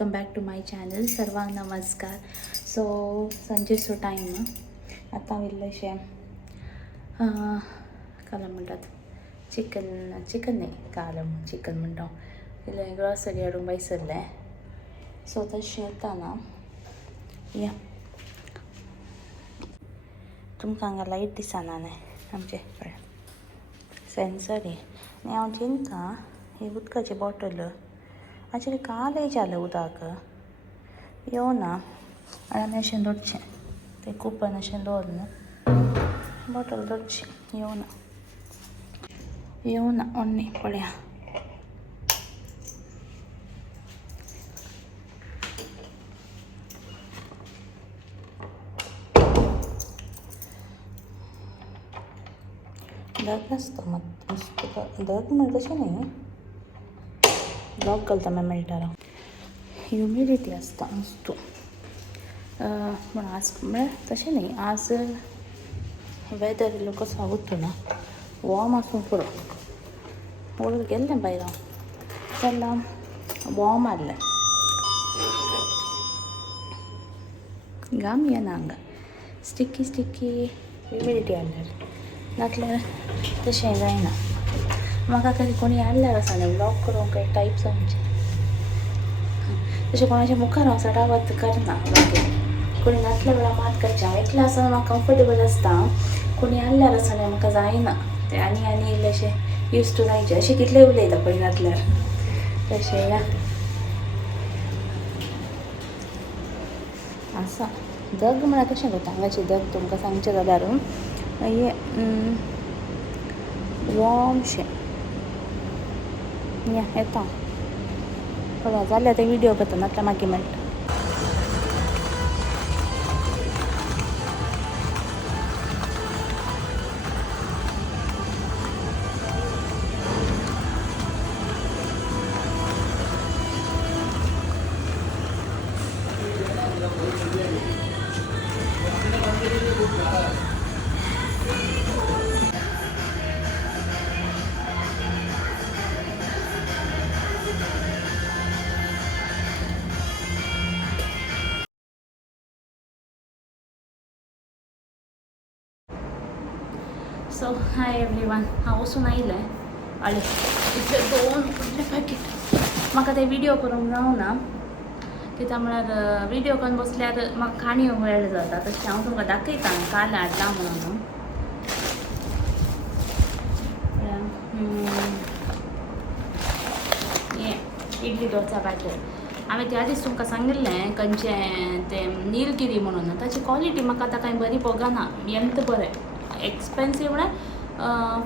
Welcome back to my channel. सर्वांक नमस्कार. So सांजेचो time आतां इल्लेशें काल म्हणटात चिकन न्ही कालम चिकन म्हणटा इल्लें ग्रॉसरी हाडूंक बसरलें. सो तशें येताना या तुमकां हांगा लायट दिसना न्हय आमचे सेन्सरी आनी हांव चिंतां ही उदकाची बॉटल एक्चुली काल जालें उदक येवना आनी आमी अशें दवरचें तें कुपन अशें दवरून बॉटल दवरची येवना ओन्नी पळया. दग आसता मात दग म्हणजे तशें न्ही लॉक घालता मागीर मेळटा. ह्युमिडिटी आसता मस्त पूण आज म्हळ्यार तशें न्ही आज वेदर इल्लो कसो उठूना वॉर्म आसूं पुरो. वयर गेल्लें भायर हांव जाल्यार वॉर्म आहलें घाम येना हांगा स्टिकी ह्युमिडिटी हाडल्यार नाटल्यार तशें जायना. म्हाका कधी कोणी हाडल्यार आसा न्ही ब्लॉक करूंक काही टायप्स आमचे तशें कोणाच्या मुखार हांव चडावत करना. कोणी नासल्या वेळार मात करचें हांव एकलें आसतना म्हाका कम्फर्टेबल आसता. कोणी हाडल्यार आसा न्ही म्हाका जायना तें आनी इल्लेशें यूज टू जायचें अशें कितलें उलयता कोणी नासल्यार तशें या आसा. दग म्हळ्यार कशें करता हांगाची दग तुमकां सांगचें जाल्यार हें वॉर्मशें या येता पळया जाल्यार ते विडियो करता नाटल्यार मागीर मेळटा. सो हाय एवरीवन हांव वचून आयलें आले इतले 2 व्हडले पॅकेट म्हाका ते विडियो करूंक गावना कित्याक म्हळ्यार विडियो करून बसल्यार म्हाका खाणयोंक वेळ जाता. तशें हांव तुमकां दाखयतां काल हाडलां म्हणून हें इडली डोसा बॅटर. हांवें त्या दीस तुमकां सांगिल्लें खंयचें तें नीलगिरी म्हणून ताची क्वॉलिटी म्हाका आतां कांय बरी भोगना. येंत बरें एक्सपेन्सीव म्हळ्यार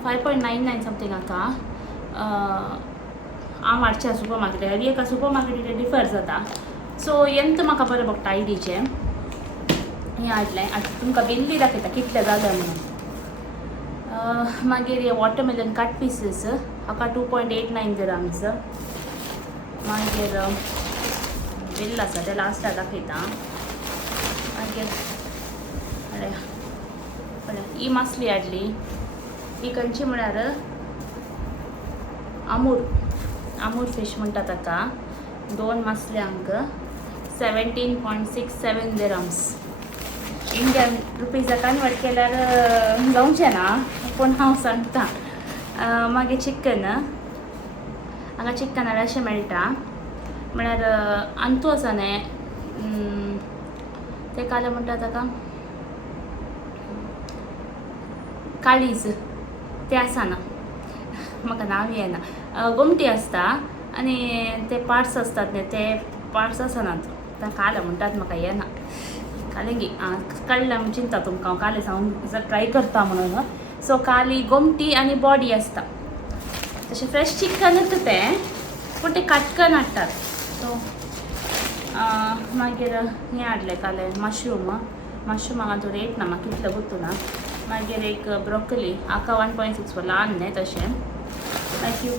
5.99 समथींग आसा. हांव हाडचें सुपर मार्केट हरी एका सुपर मार्केट डिफर जाता. सो येंत म्हाका बरें भोगता आयडीचें हें हाडलें. आतां तुमकां बिल्ली दाखयता कितलें जालें म्हणून. मागीर हे वॉटरमेलन कट पीसीस हाका 2.89 दिरहम्स. मागीर बिल आसा तें लास्टाक दाखयता. मागीर ही मासली हाडली ही खंयची म्हळ्यार अमूर फीश म्हणटा ताका. 2 मासल्यांक 17.67 दिरहम्स. इंडियन रुपीजा कन्वर्ट केल्यार जावचें ना पूण हांव सांगतां. मागीर चिकन हांगा चिकन अशें मेळटा म्हळ्यार आंतू आसा न्हय तें काले म्हणटा ताका काळीज तें आसना म्हाका नांव येना. गोमटी आसता आनी ते पार्ट्स आसतात न्ही ते पार्ट्स आसनात तां काले म्हणटात म्हाका येना. कालेंगी कळ्ळें चिंता तुमकां हांव काले सांगूंक ट्राय करता म्हणून. सो काली गोमटी आनी बॉडी आसता तशें फ्रेश चिकनूच तें पूण तें काटकन हाडटात. सो मागीर हें हाडलें काले मशरूम हांगा तो रेट ना म्हाका कितलो गुर्तुना. मागीर एक ब्रोकली हाका 1.64 ल्हान न्ही तशें. मागीर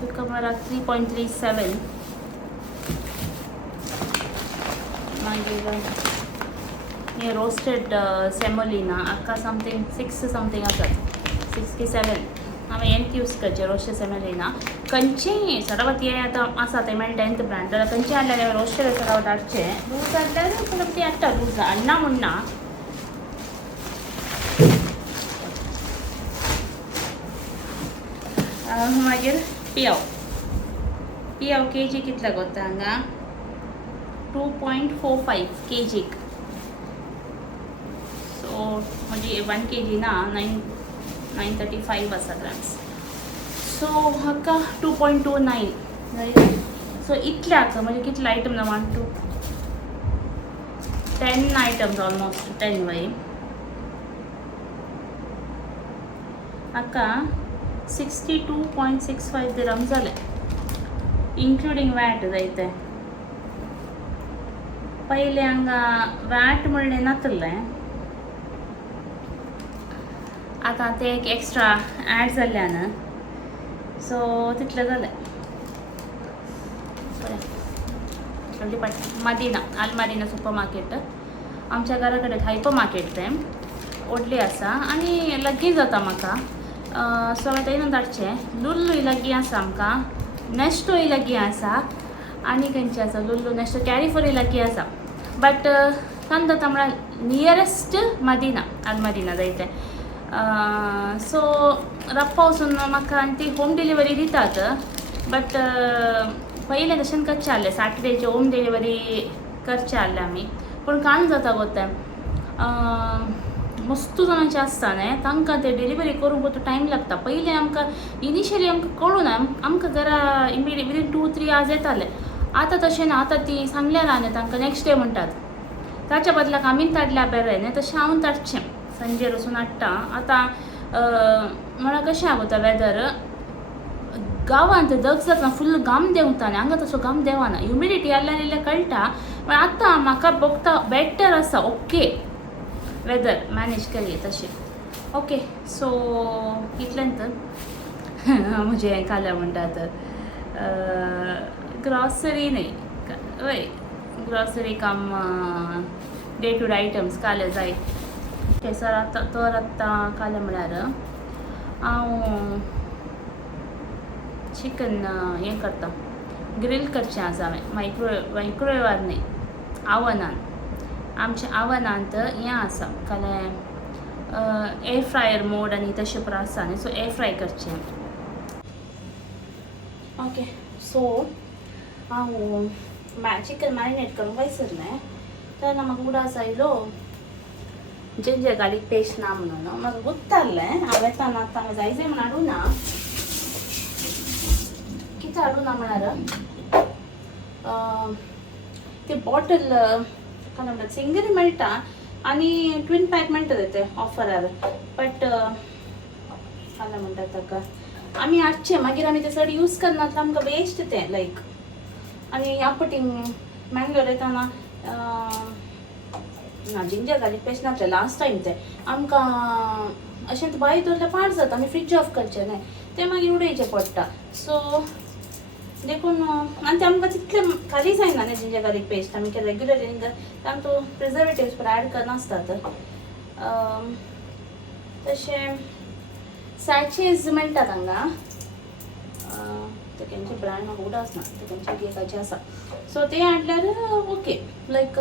क्युकंबराक 3.37. मागीर हे रोस्टेड सेमोलिना हाका समथींग 6 समथींग आसात 67. हांवें हेंच यूज करचें रोस्टेड सेमेलिना खंयचेंय सरावत हें आतां आसा तें मेळटा 10th ब्रँड जाल्यार खंयचें हाडल्यार रोस्टेड सरावत हाडचें लूज हाडल्यार परत ती हाडटा लूज हाडना म्हूण ना मागीर पियाव केजी कितले कोत्ता हांगा 2.45 kg सो म्हणजे 1 kg ना 935 आसा ग्राम्स सो हाका 2.29 सो इतल्याक म्हणजे कितले आयटम ना 1 2 10 आयटम्स ऑलमोस्ट 10 वय हाका 62.65 दिरहम जाले इन्क्लुडींग वॅट जायते पयले हांगा वॅट म्हणलें नासलें आतां ते एक एक्स्ट्रा ॲड जाल्ल्यान सो तितलें जालें मदिना आल मदिना सुपर मार्केट आमच्या घरा कडेन हायपर मार्केट तें व्हडली आसा आनी लागीं जाता म्हाका सो हांवें थंय धाडचें लुल्लूय लागीं आसा आमकां नेस्टोय लागीं आसा आनी खंयचें आसा लुल्लू नेस्टो कॅरिफोरूय लागीं आसा बट कांय जाता म्हळ्यार नियरेस्ट मदिना आल मदिना जायतें सो राप्पा वचून म्हाका आनी ती होम डिलिव्हरी दितात बट पयलें तशें करचें आहलें सॅटर्डेचे होम डिलिव्हरी करचें आहलें आमी पूण कांय जाता गो तें मस्त जाणांचें आसता न्हय तांकां ते डिलिव्हरी करूंक तो टायम लागता पयलीं आमकां इनिशियली आमकां कळूं ना आमकां घरा विदीन 2-3 आवर्स येतालें आतां तशें ना आतां ती सांगलें न्ही तांकां नेक्स्ट डे म्हणटात ताच्या बदलाक आमीच धाडल्या बरें न्ही तशें हांव धाडचें संजेर वचून हाडटा आतां म्हळ्यार कशें आगोता वेदर गांवांत दग जाता फुल्ल घाम देंवता न्ही हांगा तसो घाम देवाना ह्युमिडिटी आसल्यार इल्लें कळटा पण आतां म्हाका बगता बेटर आसा ओके वेदर मॅनेज करी तशें ओके सो इतलेंत म्हजें हें काल्या म्हणटात ग्रॉसरी न्ही वय grocery cum day to day items काले जाय ओके सर आतां काले म्हळ्यार हांव चिकन हें करता ग्रिल करचें आसा हांवें मायक्रोवेवार न्ही आवनान आमच्या आवनांत हें आसा कालें एर फ्रायर मोड आनी तशें पुरो आसा न्ही सो एर फ्राय करचें ओके सो हांव चिकन मॅरिनेट करूंक वयसरलें तेन्ना म्हाका उडास आयलो जिंजर गार्लीक पेस्ट ना म्हणून म्हाका गुत्तारलें हांव येताना आतां जाय जाय म्हण हाडूं ना कितें हाडूं ना म्हळ्यार ती बॉटल काय म्हणटात सिंगल मेळटा आनी ट्वीन पॅक मेळटा ते ऑफरार बट काय म्हणटात ताका आमी हाडचें मागीर आमी ते चड यूज करनात आमकां वेस्ट तें लायक आनी आपटींग मँगलोर येताना ना जिंजर गार्लीक पेस्ट नासलें लास्ट टायम तें आमकां अशें भायर दवरल्यार पाड जाता आमी फ्रीज ऑफ करचें न्हय तें मागीर उडोवचें पडटा सो देखून आनी तें आमकां तितलें खाली जायना न्ही जिंजर गार्लीक पेस्ट आमी रेग्युलरली तातूंत प्रिजर्वेटिव्स पण ॲड करनासतात तशें सॅचेज मेळटात हांगा ते खंयचे ब्रँड म्हाका उडास ना ते खंयचे केकाचे आसा सो ते हाडल्यार ओके लायक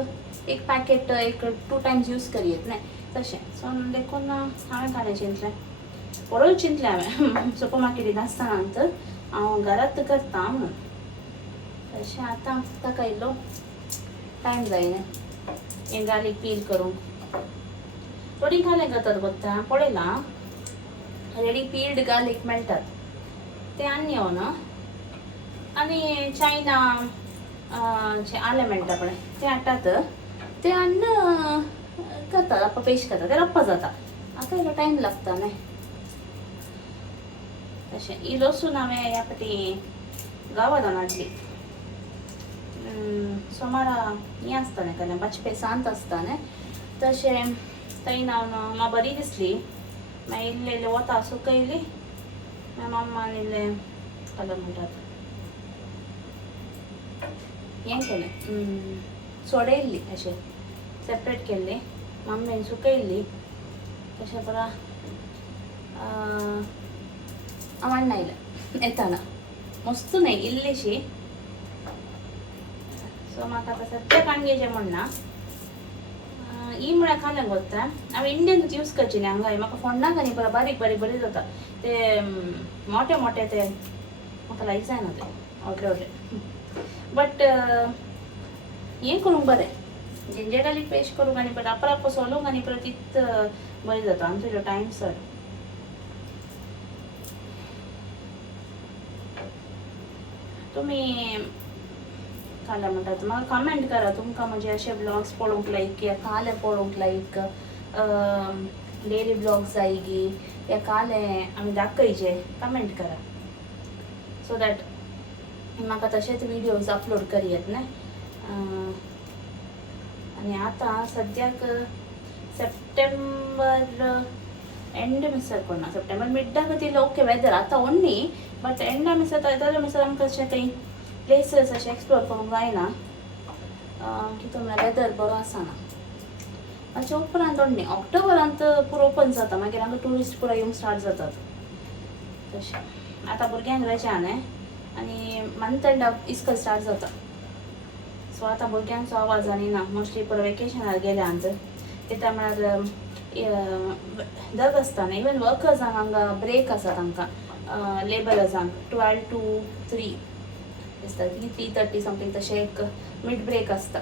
एक पॅकेट एक 2 टायम्स यूज करयेत न्हय तशें सो देखून हांवें काडलें चिंतलें पळोवन चिंतलें हांवें सुपर मार्केटींत आसतानांत हांव घरांत करता म्हणून तशें आतां ताका इल्लो टायम जाय न्हय हें गार्लीक पील करूंक थोडी घालें करतात गोत्ता पळयलां रेडी पील्ड गार्लीक मेळटात ते आनी येवन आनी चायना आलें मेळटा पळय ते हाडटात ते अन्न करतात रप्पा पेस्ट करतात ते रप्पा जाता आतां इल्लो टायम लागता न्हय तशें ही लसूण हांवें ह्या फाटी गांवांत हाडली सोमारा हें आसता न्हय केन्ना बचपे सांत आसता न्हय तशें थंय म्हाका बरी दिसली मागीर इल्लें इल्लें वता सुकयली मागीर मम्मान इल्लें कलर म्हणटात हें केलें सोडयल्ली अशें सेपरेट केल्ली मम्मीन सुकयल्ली तशें पुरो अण्ण इले येताना मस्त नाही इल्लीशी सो म्हाका आतां सद्या काणगेचें म्हणना ही म्हळ्यार खाल्लें गोत्ता हांवें इंडियनूच यूज करची न्ही हांगा म्हाका फोंडा न्ही परत बारीक बारीक बरें जाता ते मोटे मोटे ते म्हाका लायक जायना ते व्हडले व्हडले बट हें करूंक बरें जिंजर गार्लीक पेस्ट करूंक आनी परत आपराप सोलूंक आनी परत इत बरें जाता आनी तुजो टायम चड तुमी खाला म्हणटात म्हाका कमेंट करा तुमकां म्हणजे अशे ब्लॉग्स पळोवंक लायक या काले पळोवंक लायक डेली ब्लॉग्स जाय गी या काले आमी दाखयचे कमेंट करा सो दॅट म्हाका तशेच विडियोज अपलोड करियेत न्ही आनी आतां सद्याक सप्टेंबर एंड मिसर करना सप्टेंबर मिड्डाक तितलें ओके वेदर आतां ओन्ली बट एंडा मिसर जाल्यार मिसर आमकां अशें काही प्लेसीस अशें एक्सप्लोर करूंक जायना कित्याक म्हळ्यार वेदर बरो आसना ताचे उपरांत ओन्ली ऑक्टोबरांत पुरो ओपन जाता मागीर हांगा ट्युरिस्ट पुरो येवंक स्टार्ट जातात तशें आतां भुरग्यांक रजा न्ही आनी मंथ एंडाक इस्कल स्टार्ट जाता सो आतां भुरग्यांचो आवाज आनी ना मोस्टली पुरो वेकेशनार गेल्यांत कित्याक म्हळ्यार दग आसता न्ही इवन वर्कर्सांक हांगा ब्रेक आसा तांकां लेबरर्सांक 12 to 3 दिसता 3:30 समथींग तशें एक मिड ब्रेक आसता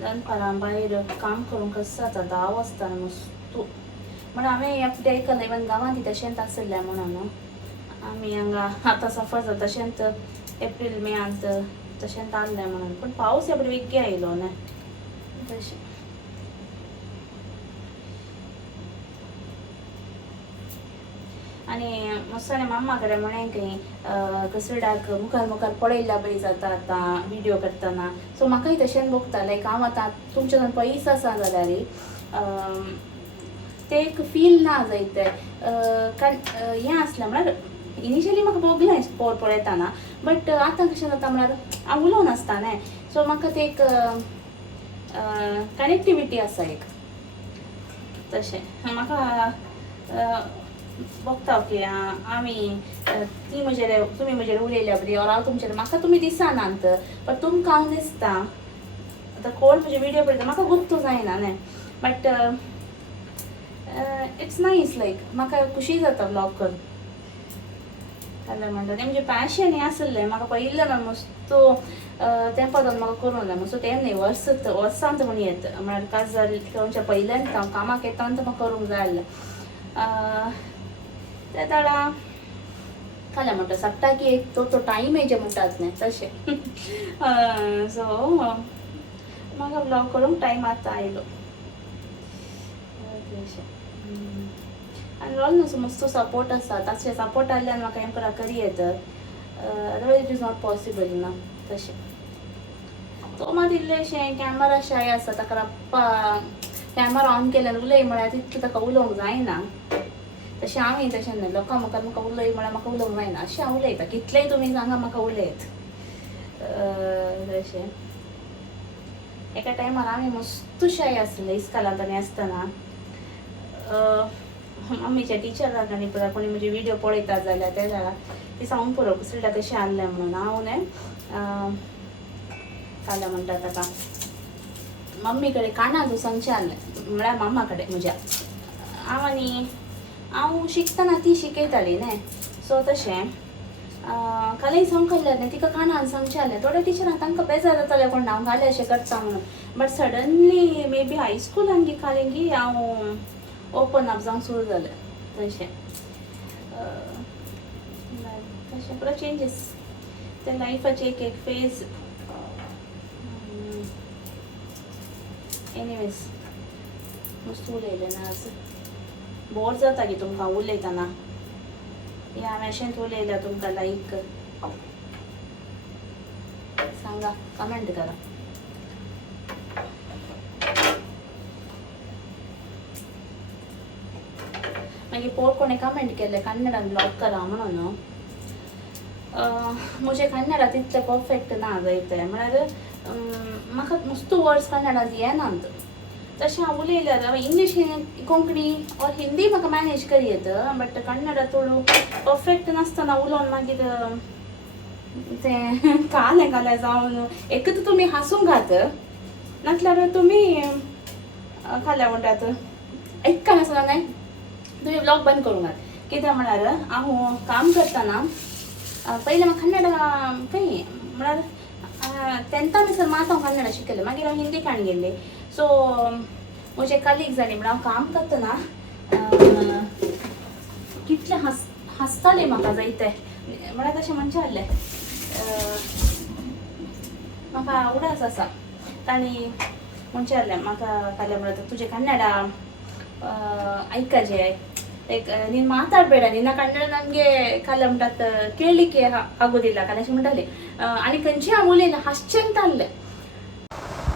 दनपारां भायर काम करूंक कशें जाता 10 वाजता मस्त म्हण हांवें एकटें आयकलां इवन गांवांत तशेंच आसलें म्हणून आमी हांगा आतां सफर जाता तशेंच एप्रील मेयांत तशेंच आहलें म्हणून पूण पावस एवढो वेग्गी आयलो न्ही तशें आनी मस्ताने मम्मा कडेन म्हणें की कसरडाक मुखार मुखार पळयल्या बरी जाता आतां विडियो करतना सो म्हाकाय तशेंच भोगता लायक हांव आतां तुमचे जर पयस आसा जाल्यार ते एक फील ना जायते कारण हें आसलें म्हळ्यार इनिशियली म्हाका भोगलें स्पोर पळयतना बट आतां कशें जाता म्हळ्यार हांव उलोवन आसता न्ही सो म्हाका ते एक कनेक्टिविटी आसा एक तशें म्हाका बघता ओके आमी ती म्हजेर तुमी म्हजेर उलयल्या बरी ऑर हांव तुमचेर म्हाका तुमी दिसनात पण तुमकां हांव दिसता आतां कोण म्हजे विडियो पळयता म्हाका गुर्तू जायना न्ही बट इट्स नायस लायक म्हाका खुशी जाता ब्लॉग करून जाल्यार म्हणटा तें म्हणजे पॅशन हें आसलें म्हाका पयल्यान मस्त तेंपा जावन म्हाका करूंक जाय मस्त तें न्ही वर्सांत म्हण येत म्हळ्यार काजार खंयच्या पयल्यान हांव कामाक येता तें म्हाका करूंक जाय आसलें त्या दाडा खाल्या म्हणटा सट्टा की एक तो टायम हेजे म्हणटात न्ही तशें सो म्हाका ब्लॉग करूंक टायम आतां आयलो आनी ऑलमोस्ट मस्त सपोर्ट आसा तशें सपोर्ट आयल्यान म्हाका हें करा करी येता otherwise it is not possible ना तशें तो मात इल्लेशें कॅमेरा शाय आसा ताका राप्पा कॅमेरा ऑन केल्यार उलय म्हळ्यार तितलें ताका उलोवंक जायना तशें हांवूय तशें न्ही लोकां मुखार म्हाका उलय म्हळ्यार म्हाका उलोवंक जायना अशें हांव उलयता कितलेंय तुमी सांगा म्हाका उलयत तशें एका टायमार हांवें मस्त शाय आसलें इस्कालांत आनी आसतना मम्मीच्या टिचराक आनी परत कोणी म्हजे विडियो पळयता जाल्यार ते जाल्यार ती सांगूंक पुरो कसलें कशें आहलें म्हणून हांव न्ही फाल्यां म्हणटा ताका मम्मी कडेन कानाजू सांगचें आहलें म्हळ्यार मामा कडेन म्हज्या हांव शिकतना ती शिकयताली न्ही सो तशें कालय सांगलें न्ही तिका कानान सांगचें आहलें थोड्या टिचरांक तांकां बेजार जातालें कोण हांव घालें अशें करता म्हणून बट सडनली मे बी हायस्कुलान गी कालें गी हांव ओपन अप जावंक सुरू जालें तशें तशें पुरो चेंजीस ते लायफाचे एक एक फेज एनिवेज मस्त उलयलें ना आज बोर जाता की तुमकां उलयतना या हांवें अशेंच उलयल्या तुमकां लायक सांगा कमेंट करा मागीर पोर कोणें कमेंट केलें कन्नडान ब्लॉग करा म्हणून म्हजें कन्नडा तितलें परफेक्ट ना जायतें म्हळ्यार म्हाका मस्त वर्ड्स कन्नडांत येनात तशें हांव उलयल्यार इंग्लीश कोंकणी और हिंदी म्हाका मॅनेज करी येता बट कन्नडा थोडो परफेक्ट नासतना उलोवन मागीर तें कालें कालें जावन एक तर तुमी हांसूंक घात नातल्यार तुमी खाल्या म्हणटात ऐक्का नासतना न्हय तुमी ब्लॉग बंद करूंक घात कित्याक म्हळ्यार हांव काम करतना पयलें म्हाका कन्नडा खंय म्हळ्यार 10th सर मात हांव कन्नडा शिकलें मागीर हांव हिंदी काण गेल्लें सो म्हजे कलीग जाली म्हळ्यार हांव काम करतना कितले हांसताले म्हाका जायते म्हळ्यार तशें मनशां आहले म्हाका उडास आसा तांणी म्हणचे आहले म्हाका काले म्हणटा तुजें कन्नडा ಐಕ್ಕಾಜೆ ಲೈಕ್ ನೀನು ಮಾತಾಡಬೇಡ ನಿನ್ನ ಕನ್ನಡ ನನಗೆ ಕಾಲ म्हणटात ಕೇಳಲಿಕ್ಕೆ ಆಗೋದಿಲ್ಲ ಕನೆಕ್ಷನ್ म्हणटाले आनी खंयची उलयना हांसचेंत आहले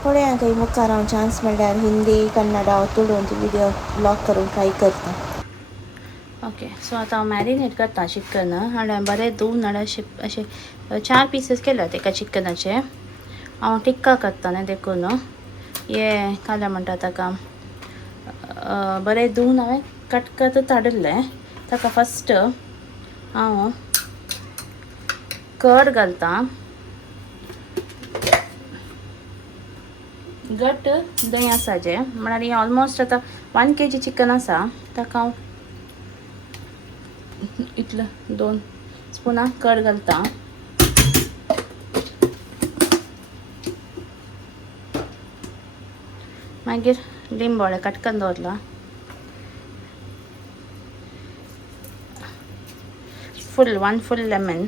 थोडे काही मुखार हांव चान्स मेळ्ळ्यार हिंदी कन्नडा तुडून ती विडियो ब्लॉग करून ट्राय करता. ओके सो आतां हांव मॅरिनेट करता चिकन आनी बरें धुवन अशें 4 पीसीस केल्यात एका चिकनाचे हांव टिक्का करता न्ही देखून हे काले म्हणटा ताका बरें धुवन हांवें कट करत हाडिल्लें ताका फस्ट हांव कर्ड घालता घट दही आसा जें म्हळ्यार हें ऑलमोस्ट आतां 1 kg चिकन आसा ताका हांव इतलें 2 स्पुनां कर्ड घालता मागीर लिंबोळे कट करून दवरला one full lemon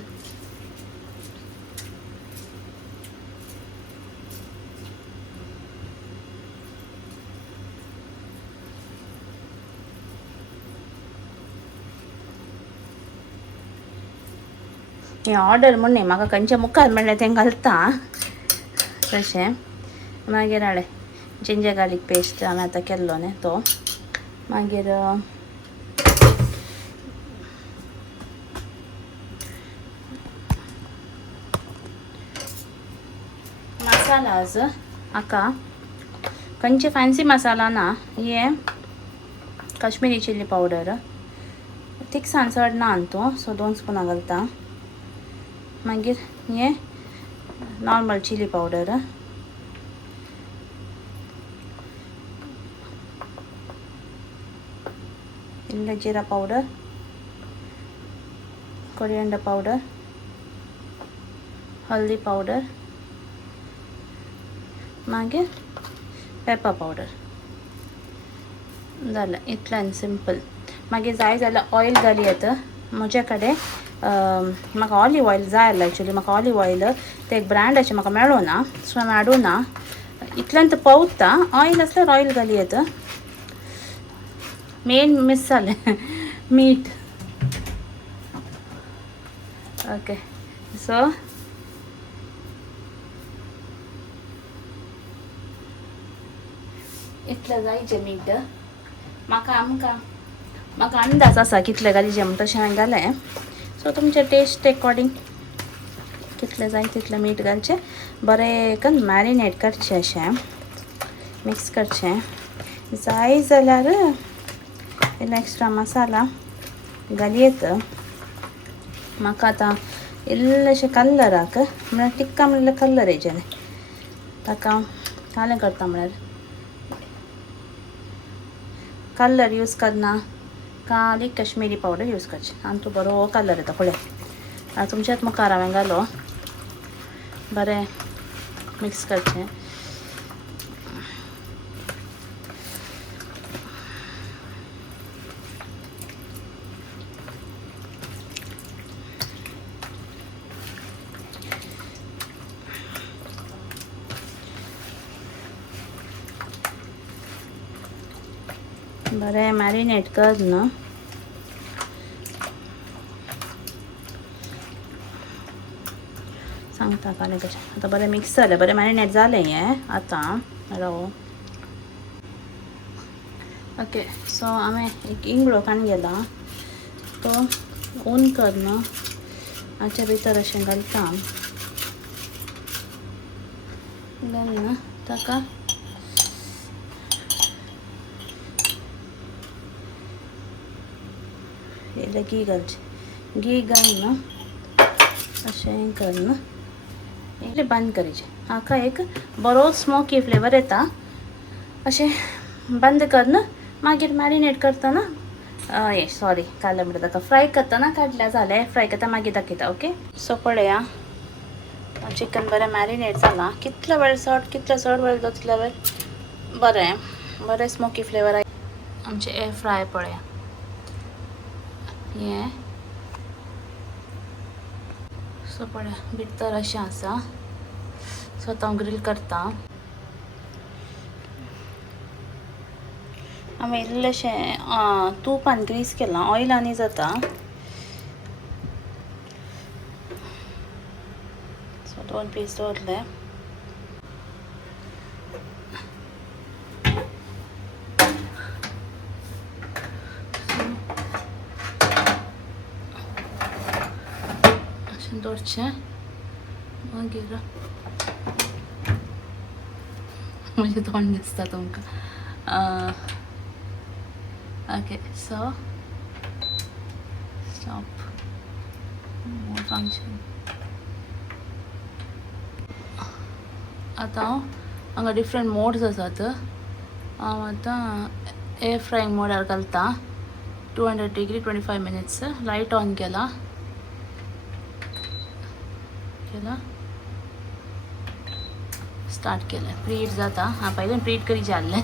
हे ऑर्डर म्हणून म्हाका खंयचे मुखार मेळ्ळें तें घालता तशें मागीर हाडे जिंजर गार्लीक पेस्ट हांवें आतां केल्लो न्ही तो मागीर मसालाज हाका खंयचे फॅन्सी मसाला ना हे काश्मीरी चिली पावडर तिखसाण चड ना तो सो 2 स्पुनां घालता मागीर हे नॉर्मल चिली पावडर इल्लें जीरा पावडर कोरिएंडर पावडर हल्दी पावडर मागीर पेपर पावडर जालें इतलें सिंपल मागीर जाय जाल्यार ऑयल घाली येता म्हजे कडेन म्हाका ऑलिव ऑयल जाय आसलें एक्चुली म्हाका ऑलिव ऑयल ते एक ब्रँडाचें म्हाका मेळो ना सो हांवें हाडूं ना इतल्यान तो पावता ऑयल आसल्यार ऑयल घाली येता मेन मिस जालें मीठ ओके सो इतलें जायचें मीठ म्हाका अंदाज आसा कितलें घालचें म्हणून तशें हांवें घालें सो तुमचे टेस्ट अकॉर्डिंग कितलें जाय तितलें मीठ घालचें बरें करून मॅरिनेट करचें अशें मिक्स करचें जाय जाल्यार इल्लो एक्स्ट्रा मसाला घाली येता म्हाका आतां इल्लेशें कलराक म्हळ्यार टिक्का म्हणल्यार कलर हेजें न्ही ताका कालें करता म्हळ्यार कलर यूज करना खाली कश्मीरी पावडर यूज करचें आनी तूं बरो कलर येता पळय आतां तुमच्याच मुखार हांवें घालो बरें मिक्स करचें बरें मॅरिनेट कर न्हू सांगता कालें कशें आतां बरें मिक्स जालें बरें मॅरिनेट जालें हें आतां राव ओके सो हांवें एक इंगळो काण गेला तो ओन कर न्हू हाच्या भितर अशें घालता घालना ताका इल्लें घी घालचें घी घालून अशें करून इल्लें बंद करचें हाका एक बरो स्मोकी फ्लेवर येता अशें बंद करून मागीर मॅरिनेट करतना ये सॉरी काडलें म्हणटा ताका फ्राय करतना काडल्या जालें फ्राय करता मागीर दाखयता ओके सो पळया चिकन बरें मॅरिनेट जालां कितलो वेळ चड वेळ जाता तितलो वेळ बरें स्मोकी फ्लेवर आमचें एअर फ्राय पळया हें सो पळया भितर अशें आसा सो आतां हांव ग्रील करता हांवें इल्लेशें तुपान ग्रीस केलां ऑयलांनी जाता सो 2 पीस दवरले अशें दवरचें मागीर म्हजें तोंड दिसता तुमकां ओके सो स्टॉप मोर फंक्शन आतां हांगा डिफरंट मोड्स आसात हांव आतां एअर फ्रायींग मोडार घालता 200 डिग्री 25 मिनिट्स लायट ऑन केला स्टार्ट केलें प्रीहीट जाता हां पयलीं प्रीहीट करी जाल्लें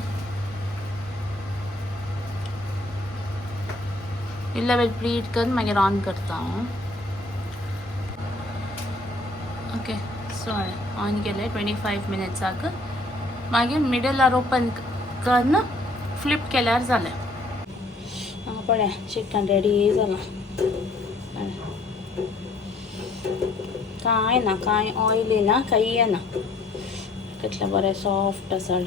इल्ले वेळ प्रीहीट करून मागीर ऑन करता हांव ओके सो ऑन केलें 25 मिनिट्साक मागीर मिडलार ओपन करून फ्लिप केल्यार जालें हांगा पळया चिकन रेडी जालां कांय ना कांय ऑयली ना कांय ना कितलें बरें सॉफ्ट आसा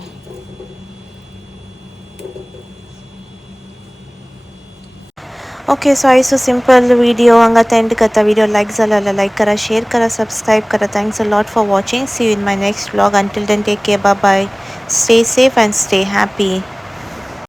okay so I so simple video हांगा एंड करता व्हिडिओ लायक जाला जाल्यार लायक करा शेअर करा सबस्क्राईब करा thanks a lot for watching see you in my next vlog until then take care bye bye stay safe and stay happy